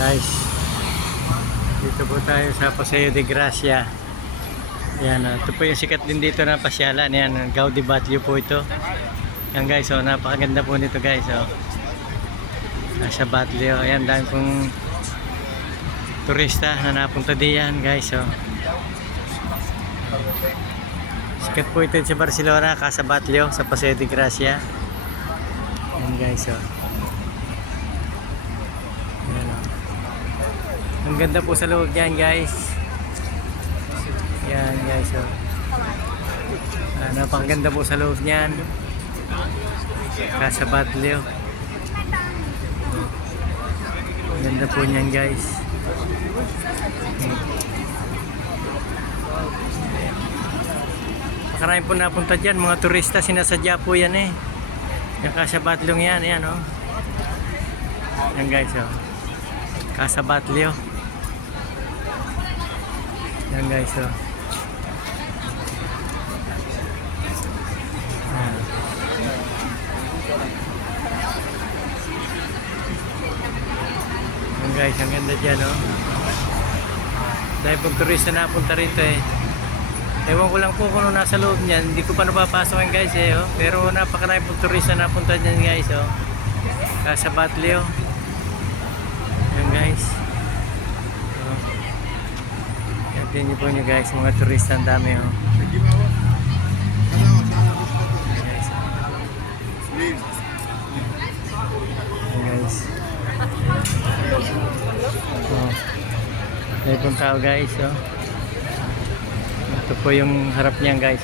Guys, dito po tayo sa Paseo de Gracia. Yan, ito po yung sikat din dito na pasyalan. Yan, Gaudi Batlio po ito. Yan guys, napakaganda po nito guys. Nasa Batlio. Ayan, dahil pong turista na napunta diyan guys. Sikat po ito sa Barcelona, Casa Batlio, sa Paseo de Gracia. Yan guys. Ang ganda po sa loob niyan guys. Yan guys. Napakaganda po sa loob niyan. Casa Batlio. Ang ganda po niyan guys. Makarami po napunta dyan. Mga turista, sinasadya po yan eh. Yung Casa Batlio yan. Yan yan guys. Casa Batlio. Yan guys. Yan guys, ang ganda dyan dahil pag turista na punta rito ewan ko lang po kung nasa loob niyan, hindi ko pa napapasok yan guys pero napakarami pag turista na punta dyan guys Casa Batlio. Yan guys. Tingnan niyo po nyo guys, mga turista ang dami Yan guys. May pong tao guys Ito po yung harap niyan guys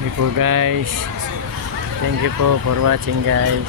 Thank you po guys. Thank you po for watching guys.